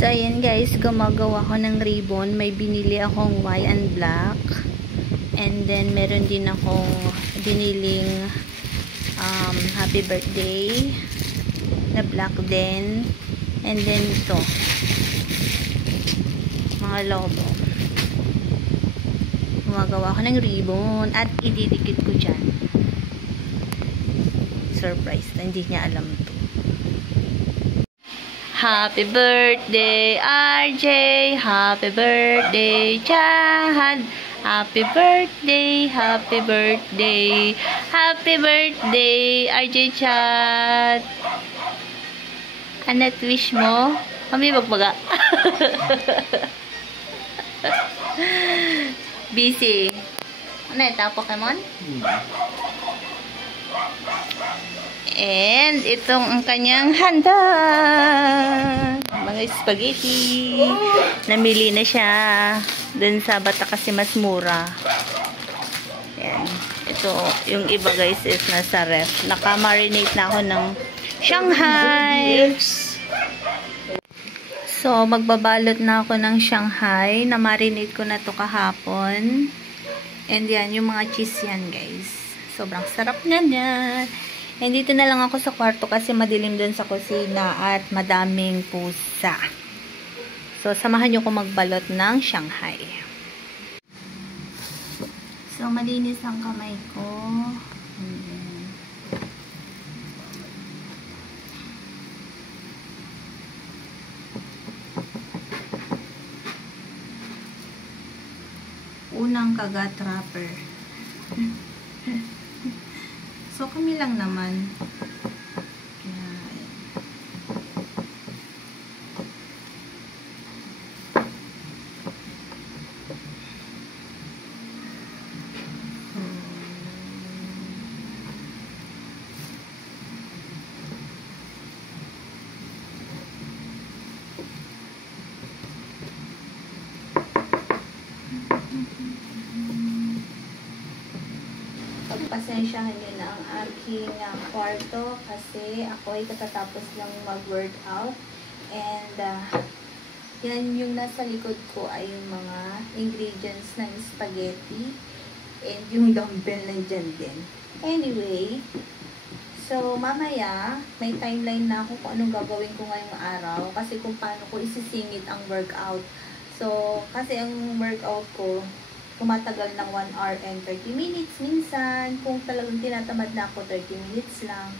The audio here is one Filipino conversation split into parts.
So, ayan guys, gumagawa ko ng ribbon. May binili akong white and black. And then, meron din akong biniling happy birthday na black din. And then, ito. Mga logo. Gumagawa ko ng ribbon at ididikit ko dyan. Surprise. Hindi niya alam to. Happy birthday, RJ! Happy birthday, Chad! Happy birthday, happy birthday, happy birthday, RJ Chad! Anat wish mo? Kami magbaga. Busy. Ano ito? Pokemon? And itong ang kanyang handa. Mga spaghetti. Namili na siya. Dun sa Bata kasi mas mura. Ayan. Ito, yung iba guys is nasa ref. Naka-marinate na ako ng Shanghai. So, magbabalot na ako ng Shanghai. Na-marinate ko na to kahapon. And yan, yung mga cheese yan guys. Sobrang sarap na yan. And dito na lang ako sa kwarto kasi madilim dun sa kusina at madaming pusa. So, samahan nyo ko magbalot ng Shanghai. So, malinis ang kamay ko. Unang kagat wrapper. So, kami lang naman. Pagpasensyahan nyo na ang aking kwarto kasi ako ay katatapos lang mag-workout. And yan yung nasa likod ko ay yung mga ingredients ng spaghetti. And yung dumbbell nandyan din. Anyway, so mamaya may timeline na ako kung anong gagawin ko ngayong araw. Kasi kung paano ko isisingit ang workout. So, kasi ang workout ko tumatagal ng 1 hour and 30 minutes minsan. Kung talagang tinatamad na ako, 30 minutes lang.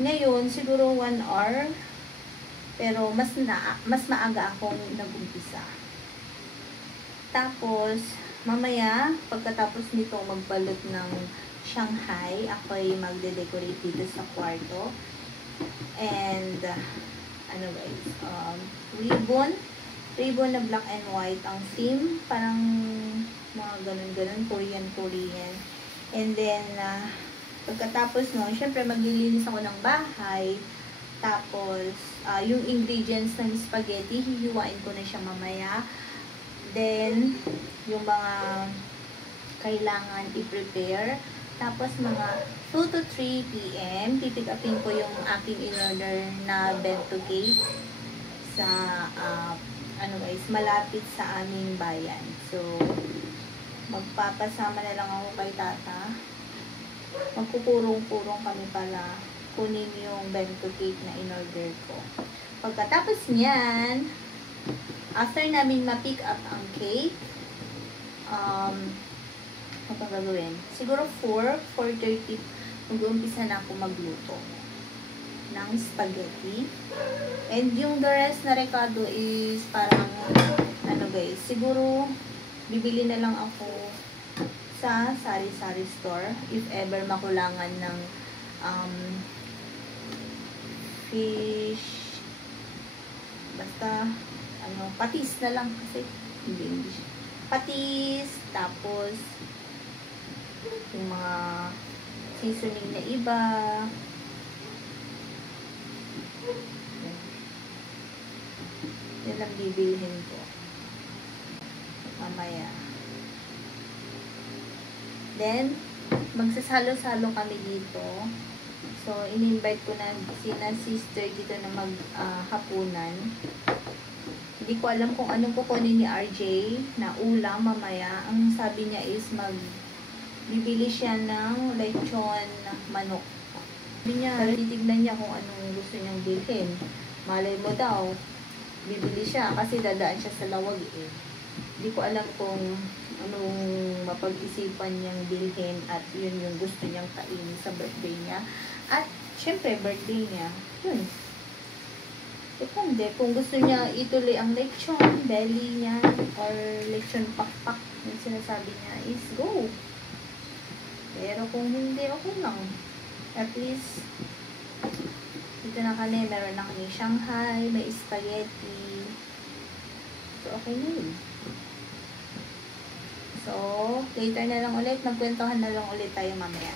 Ngayon, siguro 1 hour. Pero mas maaga akong nag-umpisa. Tapos, mamaya, pagkatapos nito magbalot ng Shanghai, ako ay magde-decorate dito sa kwarto. And, ano guys, ribbon na black and white ang theme. Parang mga ganun-ganun, Korean. And then, pagkatapos no, syempre maglilinis ako ng bahay. Tapos, yung ingredients ng spaghetti, hihiwain ko na siya mamaya. Then, yung mga kailangan i-prepare. Tapos, mga 2 to 3 p.m., pipick upin ko yung aking in-order na bento cake sa, ano guys, malapit sa aming bayan. So, magpapasama na lang ako kay tata. Magpupurong-purong kami para kunin yung bento cake na in-order ko. Pagkatapos niyan, after namin ma-pick up ang cake, ano pa gagawin? Siguro 4:30, mag-uumpisa na ako magluto ng spaghetti. And yung the rest na recado is parang, ano guys, siguro bibili na lang ako sa sari-sari store if ever makulangan ng fish, basta ano, patis na lang kasi hindi siya. Patis, tapos yung mga seasoning na iba. Yan lang bibilhin ko mamaya. Then, magsasalo-salo kami dito. So, in-invite ko na sina sister dito na mag-hapunan. Hindi Di ko alam kung anong kukunin ni RJ na ulam mamaya. Ang sabi niya is bibili siya ng lechon manok. Sabi niya, titignan niya kung anong gusto niyang bilhin. Malay mo daw, bibili siya kasi dadaan siya sa Lawag eh. Di ko alam kung anong mapag-isipan niyang bilhin at yun yung gusto niyang kainin sa birthday niya. At syempre, birthday niya, yun. Depende. Kung gusto niya ituloy ang lechon, belly niya, or lechon pakpak, yung sinasabi niya is go. Pero kung hindi, okay lang. At least, dito na kami, meron na kami Shanghai, may spaghetti. So, okay na yun. So, later na lang ulit, magkwentuhan na lang ulit tayo mamaya.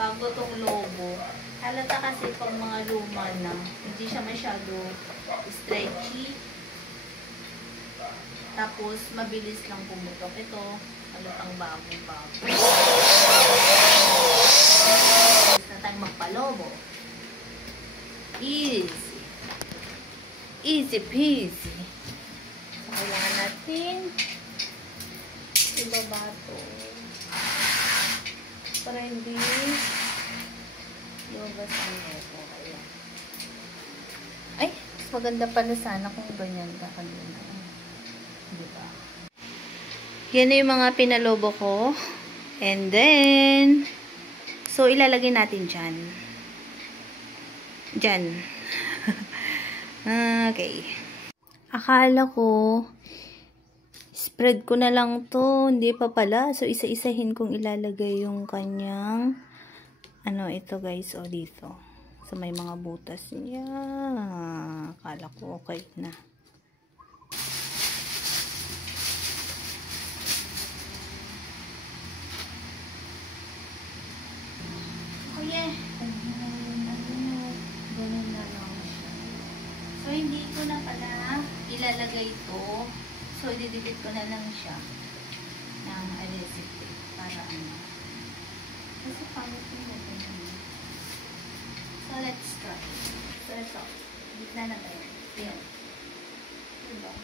Bago tong lobo. Halata kasi pag mga luma na, hindi siya masyado stretchy. Tapos, mabilis lang pumutok. Ito, halatang bago-bago. Tapos na tayong magpalobo. Easy. Easy peasy. So, kailangan natin ibaba ito. Para hindi lumabas ang lobo. Ay, maganda pala sana kung ganyan ka kanina. Diba? Yan na yung mga pinalobo ko. And then, so ilalagay natin dyan. Dyan. Okay. Akala ko, spread ko na lang to. Hindi pa pala. So, isa-isahin kong ilalagay yung kanyang, ito guys, dito. So, may mga butas niya. Akala ko okay na. Oh yeah. Ganun na lang siya. So, hindi ko na pala ilalagay ito. So, ididikit ko na lang siya ng adhesive tape para kasi pangit yung ganyan. So, let's try. So, ito. Gitna na tayo. Yan. Diba?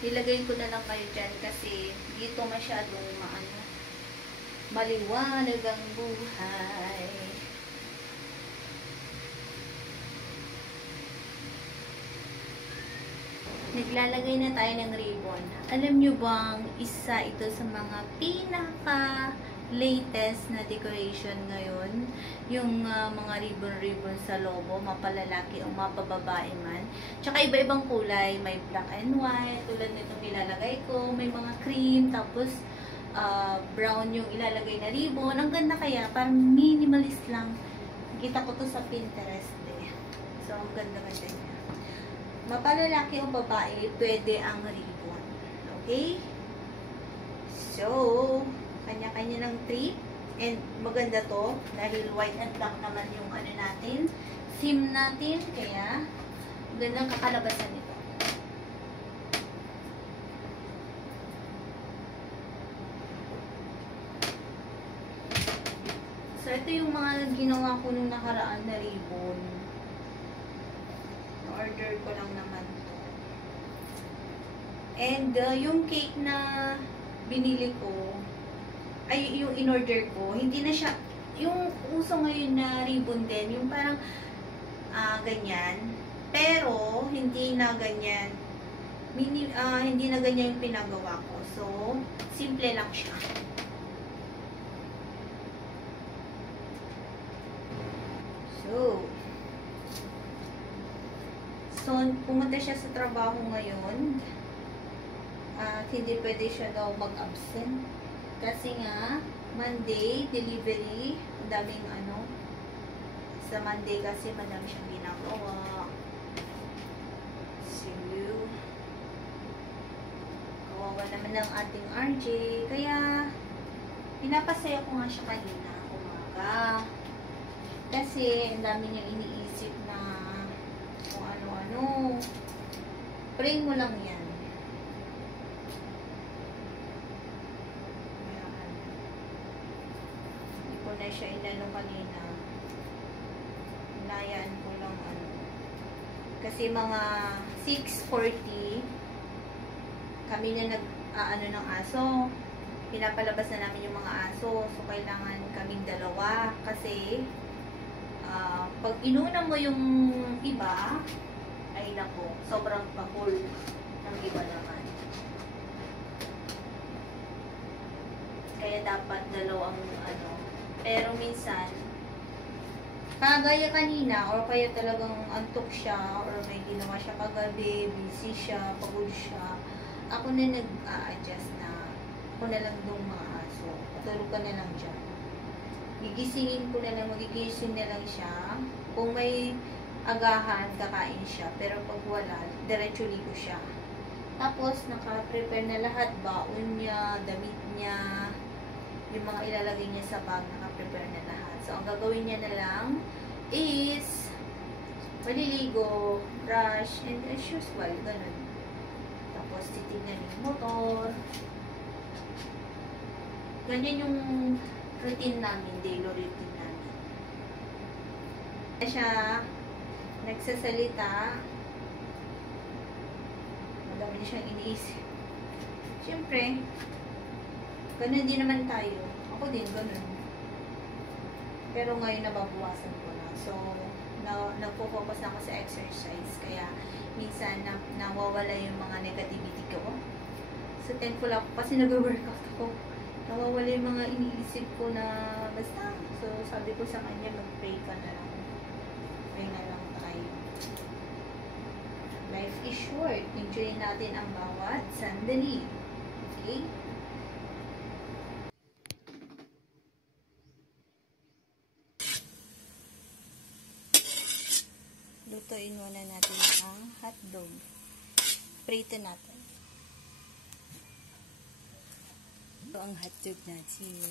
Ilagay ko na lang kayo dyan kasi dito masyadong maliwanag ang buhay. Naglalagay na tayo ng ribbon. Alam nyo bang isa ito sa mga pinaka-latest na decoration ngayon? Yung mga ribbon-ribbon sa lobo, mapalalaki o mapababae man. Tsaka iba-ibang kulay. May black and white, tulad nitong nilalagay ko. May mga cream, tapos brown yung ilalagay na ribbon. Ang ganda kaya, parang minimalist lang. Kita ko to sa Pinterest eh. So, ang ganda-ganda niya. Mapalalaki o babae, pwede ang ribbon. Okay? So, kanya-kanya ng trip. And maganda to dahil white and black naman yung ano natin, theme natin, kaya gandang kakalabasan nito. So ito yung mga ginawa ko nung nakaraan na ribbon. Order ko lang naman to. And yung cake na binili ko, ay yung in-order ko, hindi na siya, yung uso ngayon na ribbon din, yung parang ganyan, pero hindi na ganyan, hindi na ganyan yung pinagawa ko. So, simple lang siya. So, pumunta siya sa trabaho ngayon at hindi pwede siya daw mag-absent. Kasi nga, Monday, delivery, ang daming ano, sa Monday kasi madami siyang ginagawa. So, kawawa naman ng ating RJ. Kaya, pinapasaya ko nga siya kanina, umaga. Kasi, ang dami niya iniisip na kung ano-ano. Pray mo lang yan. Na siya inano kanina, hinayaan ko lang ano, kasi mga 6:40 kami na nag-ano ng aso, pinapalabas na namin yung mga aso, so kailangan kaming dalawa kasi pag inuna mo yung iba ay nako, sobrang pahol ng iba naman, kaya dapat dalawang ano. Pero minsan, kagaya kanina, or kaya talagang antok siya, or may ginawa siya kagabi, busy siya, pagod siya, ako na nag-a-adjust na, ako na lang doon mga aso, patulog ka na lang dyan. Gigisingin ko na lang, magigising na lang siya, kung may agahan, kakain siya, pero pag wala, diretso ligo siya. Tapos, naka-prepare na lahat, baon niya, damit niya, yung mga ilalagay niya sa bag, naka-prepare na lahat. So, ang gagawin niya na lang is maliligo, brush, and as usual, ganun. Tapos, titignan yung motor. Ganyan yung routine namin, daily routine namin. Siya nagsasalita, madami na siyang iniisip. Siyempre, ganun din naman tayo. Ako din, ganun. Pero ngayon nababawasan ko na. So, nagpo-focus na ako sa exercise. Kaya, minsan, nawawala yung mga negativity ko. So, thankful ako kasi nag-workout ako. Nawawala yung mga iniisip ko na basta. So, sabi ko sa kanya, mag-pray ka na lang. Pray na lang tayo. Life is short. Enjoy natin ang bawat sandali. Okay? Lutuin muna natin ang hotdog. Prito natin. Ito ang hotdog natin.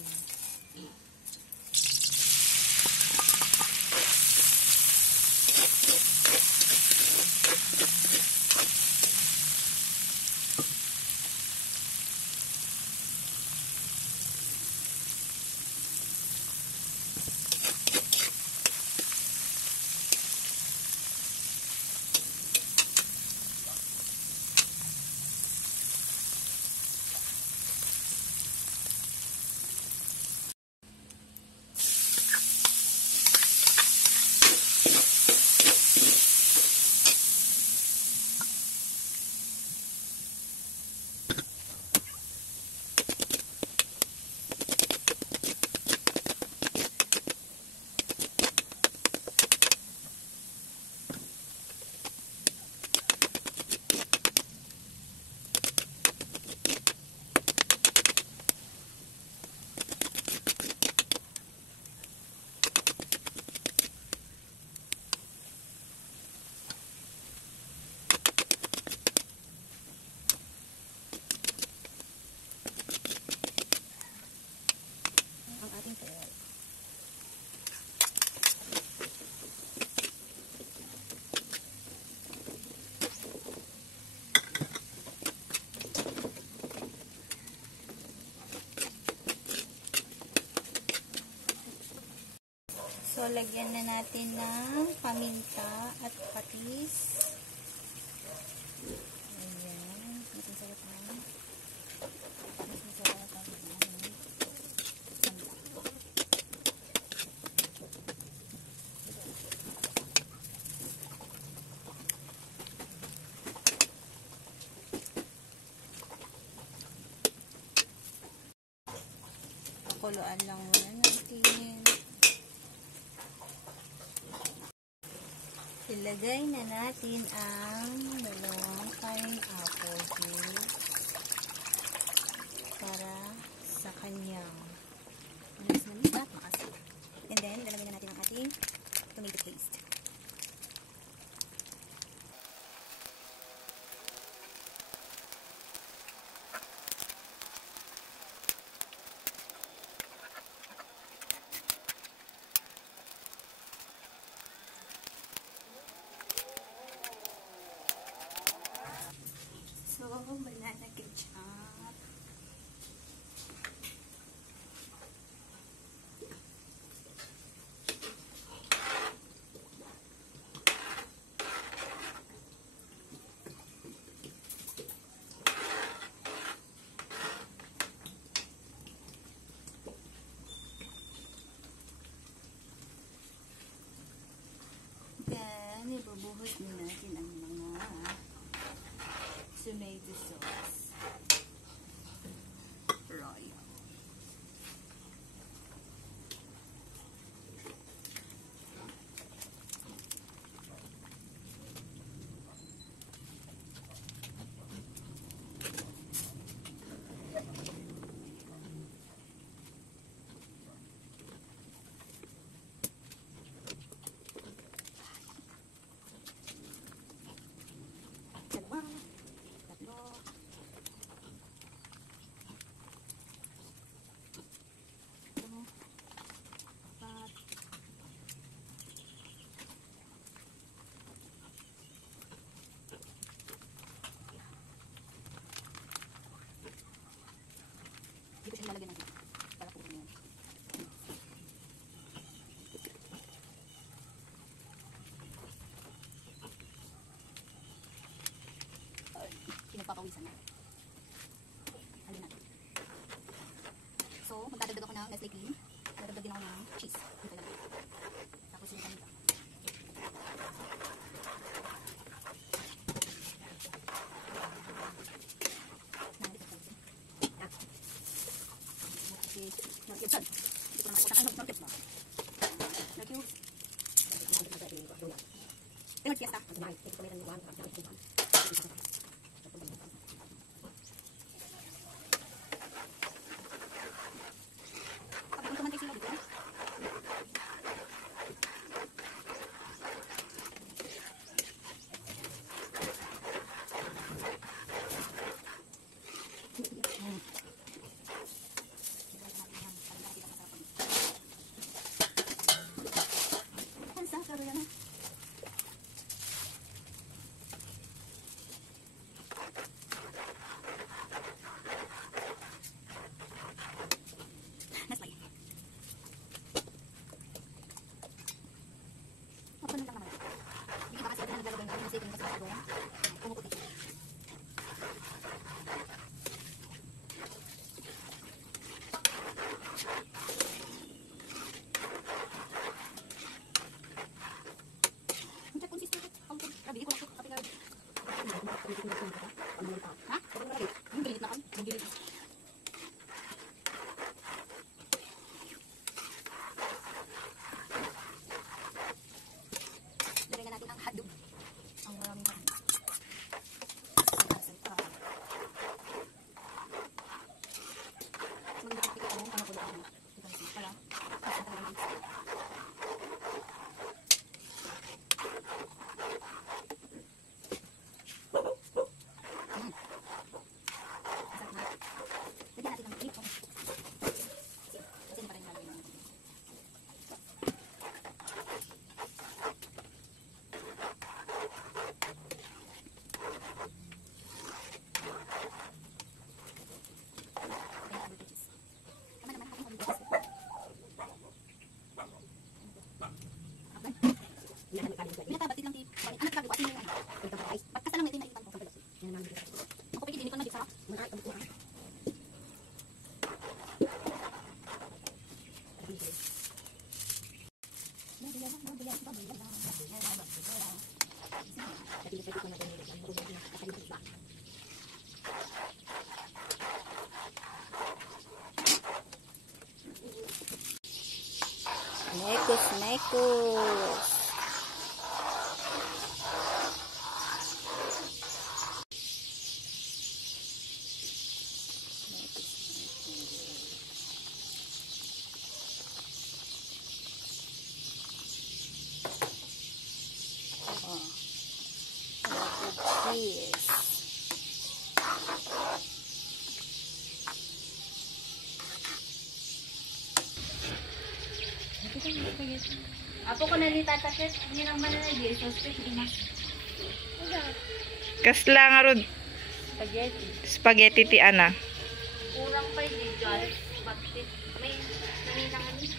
So, lagyan na natin ng paminta at patis. Ayan. Masasarap na. Masasarap na. Pakuluan lang muna natin. Ilagay na natin ang dalawang pineapple juice para sa kanyang maasim. And then, lalagyan na natin ang ating tomato paste. So, banana ketchup. Then, ibubuhos na natin ang mga tomato sauce. Royal. Dito siya lalagyan natin para po yun. Pinagpapawisan na. Halin natin. So, magdadagdag ako ng Nestle Cream. Magdadagdag din ako ng cheese. Dito lang. Tapos yung kanita. Market. Ito na ako ang market ba? Market. Ito fiesta. Lagyan natin ang hotdog. Ang maraming hotdog. Mekos, mekos. Cheese. Apo ko nalita takit, hindi naman na Jesus, Kasla nga rod. spaghetti. Spaghetti ti ana. Kurang pa yung jars, bakit may naninangan niya.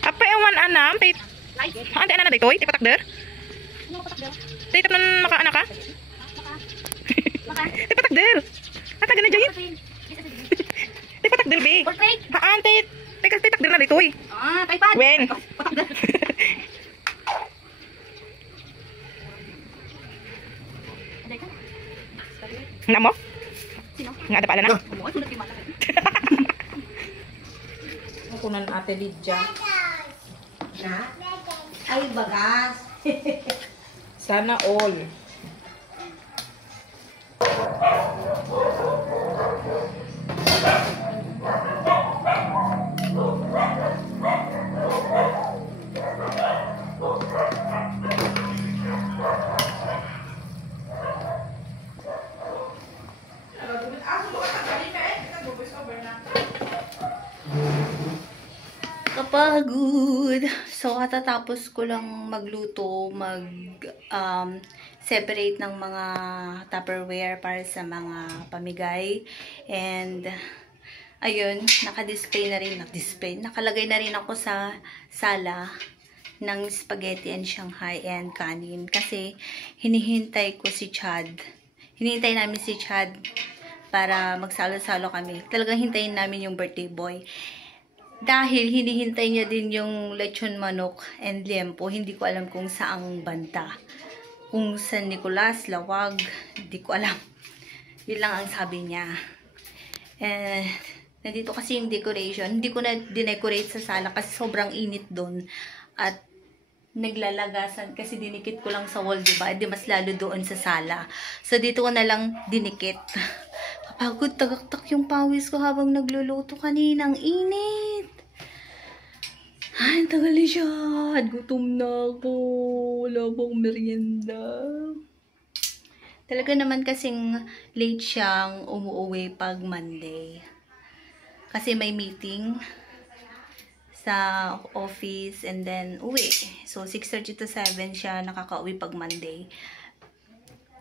Apa ewan anam? Ante ana na daytoy, ti patakder? Ano patak daw? Daytap nan makaana ka? Maka? Ti patakder. Ata gana jayit. Ti patakder be. Portrait? Haan ti takder na daytoy. Ah, taypad. Wen. Nga mo? Sino? Nga ada pala na. Mo, sulit yung mata. Kunan ate Lydia. Na? Ay, bagas. Sana all. Kapagod. So, katatapos ko lang magluto, separate ng mga Tupperware para sa mga pamigay. And, ayun, naka-display na rin, nakalagay na rin ako sa sala ng spaghetti and Shanghai and kanin. Kasi, hinihintay ko si Chad. Hinihintay namin si Chad para magsalo-salo kami. Talagang hintayin namin yung birthday boy. Dahil hinihintay niya din yung lechon manok and liempo, hindi ko alam kung saang banta. Kung San Nicolas, Lawag, hindi ko alam. Yun lang ang sabi niya. Nandito kasi yung decoration. Hindi ko na dinecorate sa sala kasi sobrang init doon. At naglalagasan kasi dinikit ko lang sa wall, diba? Di mas lalo doon sa sala. So dito ko na lang dinikit. Kapagod, tagaktak yung pawis ko habang nagluluto kanina. Ang init. Ay, ang tagal ni siya. Gutom na ako. Wala pang merienda. Talaga naman kasing late siyang umuwi pag Monday. Kasi may meeting sa office and then uwi. So, 6:30 to 7 siya nakaka-uwi pag Monday.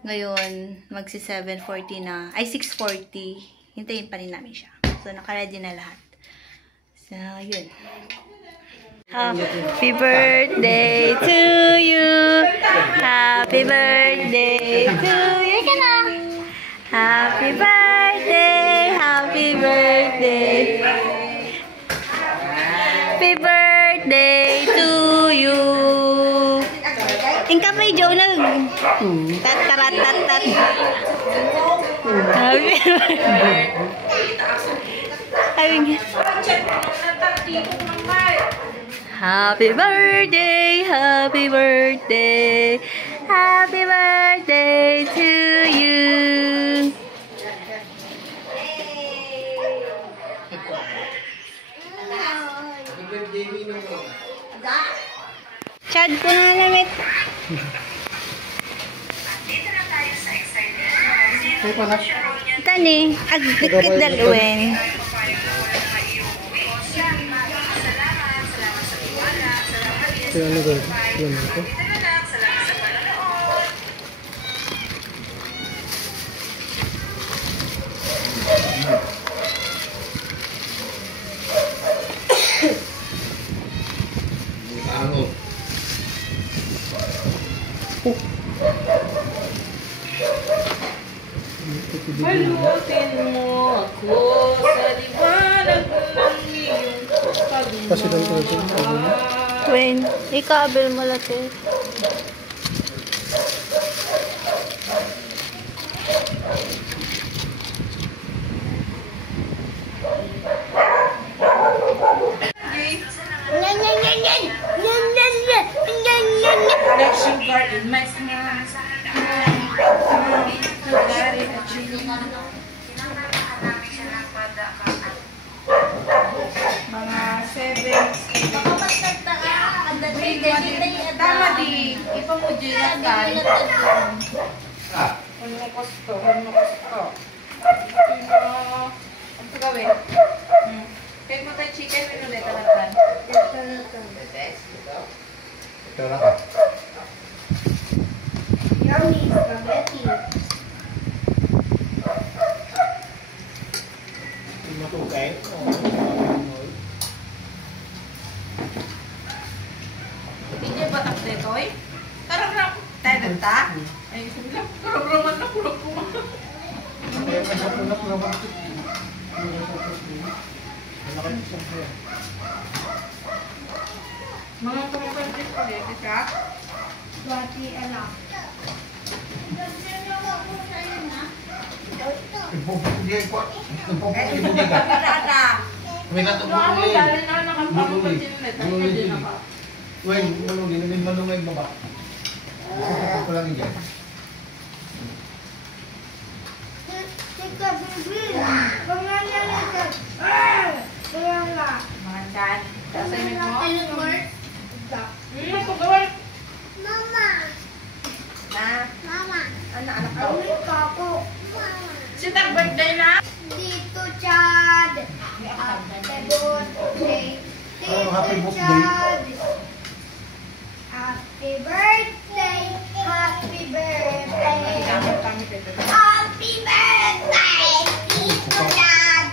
Ngayon, magsi 7:40 na. Ay, 6:40. Hintayin pa rin namin siya. So, naka-ready na lahat. So, yun. Happy birthday to you. Happy birthday to you. Ka na. Happy birthday. Happy birthday. Happy birthday to you. Tingka pa yung Joe na. Tat-tarat-tat-tat. Happy birthday. Happy birthday, happy birthday, happy birthday to you. Chad ko na namit. Tani, agdikit dalawin. Ano ba? Yan ako. Halutin mo ako sa liwanag ng iyong Kasi doon ko ito. pagmamahal. When, ikabel mo late. Election card in my mga 7. Tama di. Ipamuji na tayo. Ano gusto? Ang gawin? Kahit mo tayo chicken, ano ulit talaga? Ito na ka. Yummy spaghetti. Matukay. Hindi ba takte ito eh? Tarang-ram. Tayo danta? Ay, sila. Tarang-raman na kulog ko. Mga tumapansin ko dito ka? Swati anak. Ipupugay ko. Ipupugay ka. Nada. May natupugay. Ano ako dali na nakapansin ulit. Ang pwede na ka. Weng, malungin. May malungay baba. Ipupugay ko lang yan. Teka, baby. Pangalan ito. Pangalan. Mga chan. Assignment mo? Mama. Na? Mama. Anak ko. Awin ka ako. Si Tag birthday na? Dito, Chad. Happy birthday. Oh, happy Dito, birthday. Chad. Happy birthday. Happy birthday. Kami dito. Happy birthday, Tito Chad.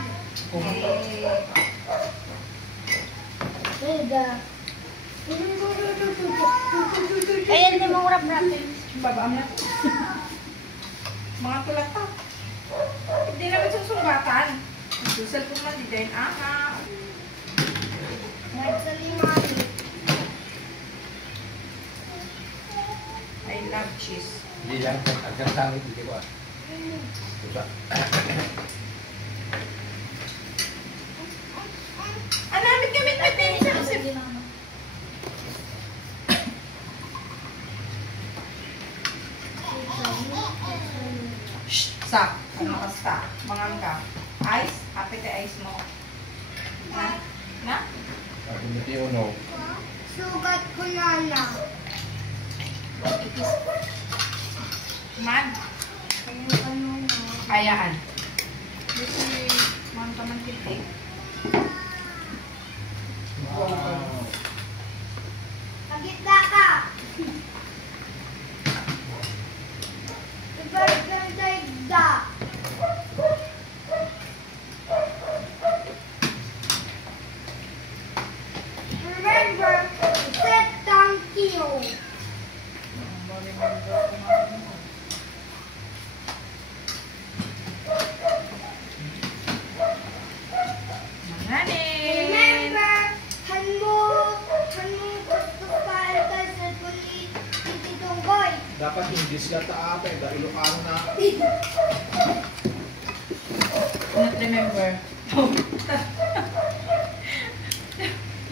Ayan, di mo urap natin. Baba na. Mga tulata. Hindi naman susungatan. Susal ko man din. Aha. Nagsalimani. I love cheese. Hindi lang. Agad tangit. Hindi ko. Anamit kami natin sa usip. Shh! Sak! Ano kasta? Mangang ka. Ice? Happy ka ice mo. Na? Na? Hindi uno. Sugat ko na lang. Man? Ano na? Kayaan. Gusto man ka man titik. Wow. Pagitna ka. Ipagkanda. Remember, say thank you. Manganin! Remember, hanmo gusto pa ka sa kulit tititunggoy. Dapat English ka ta ate. Dahil Ilocano na. Not remember.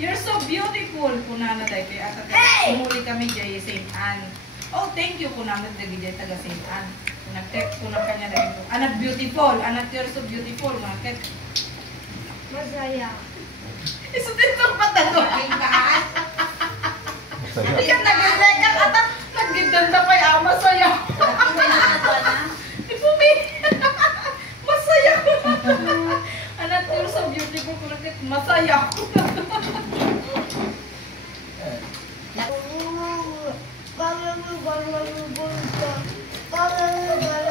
You're so beautiful. Punana tayo kay ata. Hey! Umuli kami kay St. Anne. Oh, thank you punana tayo kay taga St. Anne. Nag-text ko na kanya na ito. Anak beautiful. Anak you're so beautiful. Market. Masaya. Isa din itong patalo. Hindi ka nag-record ata. Nag-ganda pa yung masaya. Di po me. Masaya ko. Anak you're so beautiful. Market. Masaya ko.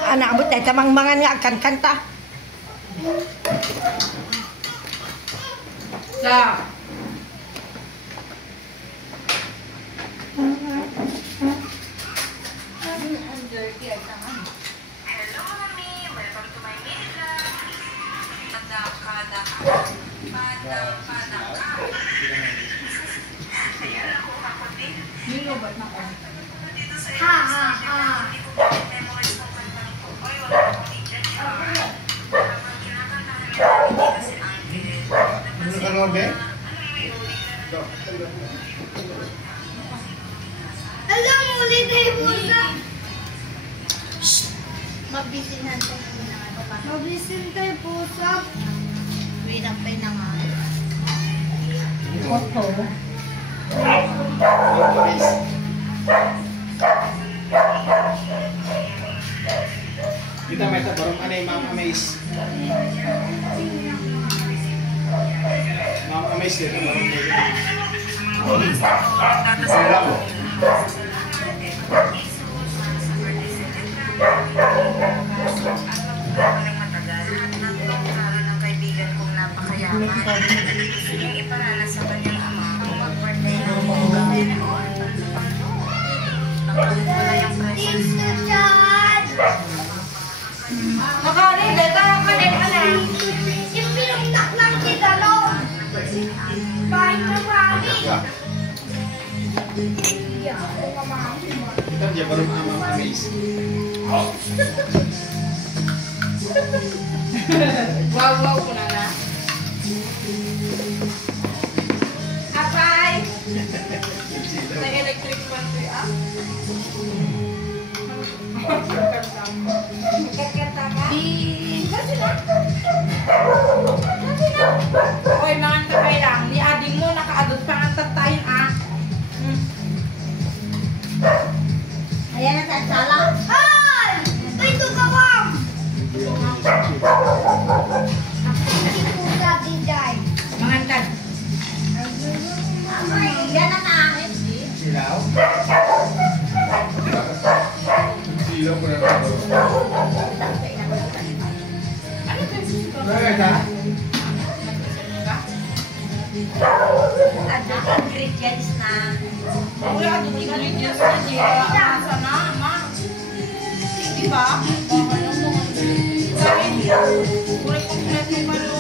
Anak abot tayo tamang mangan nga kan kanta. Sa. Ang dirty at tangan. Hello, Mami! Welcome to my mini vlog! Kada ka. Ayan ako. Nilobot na ko. Ha ha ha. Ano ka Robe? Alam mo, ulit tayo pusa. Mabisinan ko na ano pa. Mabisin tayo pusa. Wait, apay na nga. Kita may tabarong anay Ma'am Amaze. Ma'am Amaze dito tabarong dito. Wala ko. Ng kaibigan kong napakayaman. Yung iparanas sa kanyang ama, ang mag-birthday ng wala yung presents. Tito Chad. Nakarin, dito ako din ka na. Yung pinuntak lang kita, no? Kahit na marami. Kita dia baru Ma'am Amaze. Wow ko na na. Apay! Nag-electric fan ko ah. Kakanta ka? Kasi na. Oy, mga nakay lang. Ni ading mo, nakaadot pa ang tatayin ah. Ayan na sa sala. Ay! Ito kawam! Pusa diday. Mga tad. Yan na namin. Silaw. Silaw ko na lang. Bakit ha? Ano ingredients na? Wala doon ingredients na siya. Sana, ma. Di ba? Okay lang mo. Sabi, kulay kompleto pa yung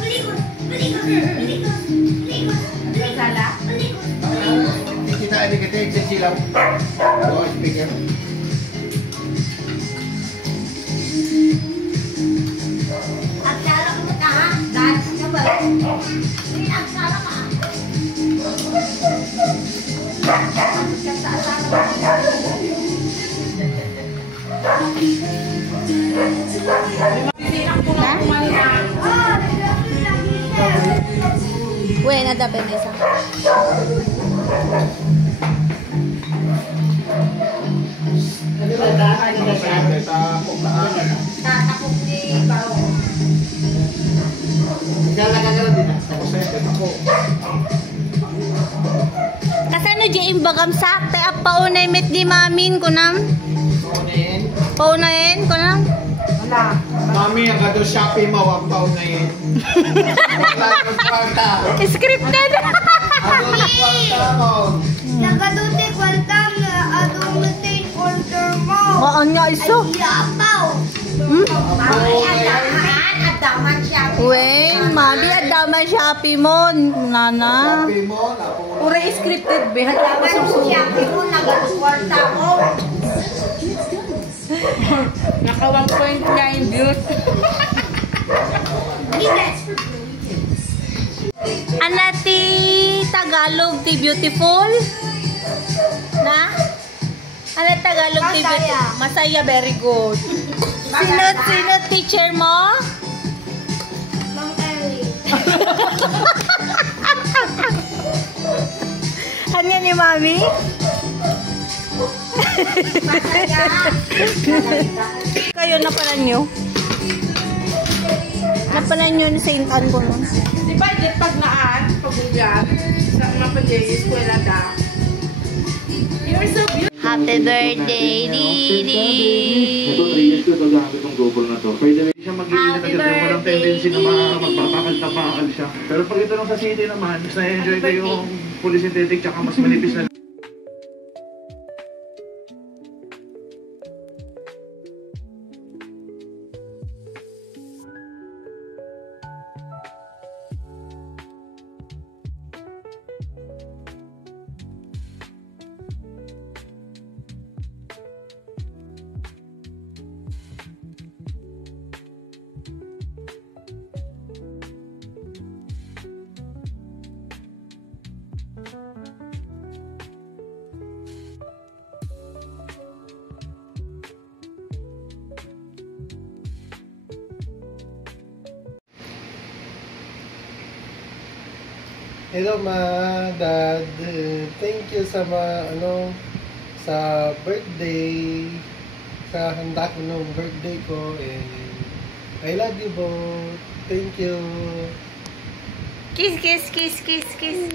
Balikot! Balikot! Balikot! Balikot! sala. Hindi kita edit sa silaw. Oh, speaker. At sala ko ka ha? Dance ka ba? At sala ka. Sinak ko na kumanta. Oh, lagi siya. Uy, nadabi na isa. Tatakot ni Baro. Kasano di imbagam sakte at paunay met di mamin ko nam? Paunayin ko nam? Wala. Mami, ang gado Shopee mo, ang paon na yun. Wala kang kwarta. Scripted! Ang kwarta mo. Nakaduti kwaltam na adumating order mo. Maan nga iso. Ay, yapaw. Hmm? At daman siya. Wen, mami at daman Shopee mo. Nana. Shopee mo, napunta. Ura scripted be. Daman siya. Pero nagkakwarta ko. Naka 1.9 views. Anati Tagalog ti beautiful? Na? Ano Tagalog ti beautiful? Masaya, very good. Sino teacher mo? Mang Ellie. Ano yan ni Mami? Kayo, napanan nyo? Napanan nyo sa intan ko nun? Di ba, di pag naan, pag-ugat, sa mga pag-jayis ko ilada. You're so beautiful. Happy birthday, Didi! Ito, 3 years ko ito gamit itong double na to. Pwede rin siya mag-iinit Happy agad yung walang birthday, tendency na Didi! magpapakal siya. Pero pag ito lang sa city naman, mas na-enjoy ko yung fully synthetic tsaka mas manipis na Hello, ma, dad. Thank you sa sa birthday. Sa handa ko nung birthday ko. And I love you both. Thank you. Kiss, kiss, kiss, kiss, kiss.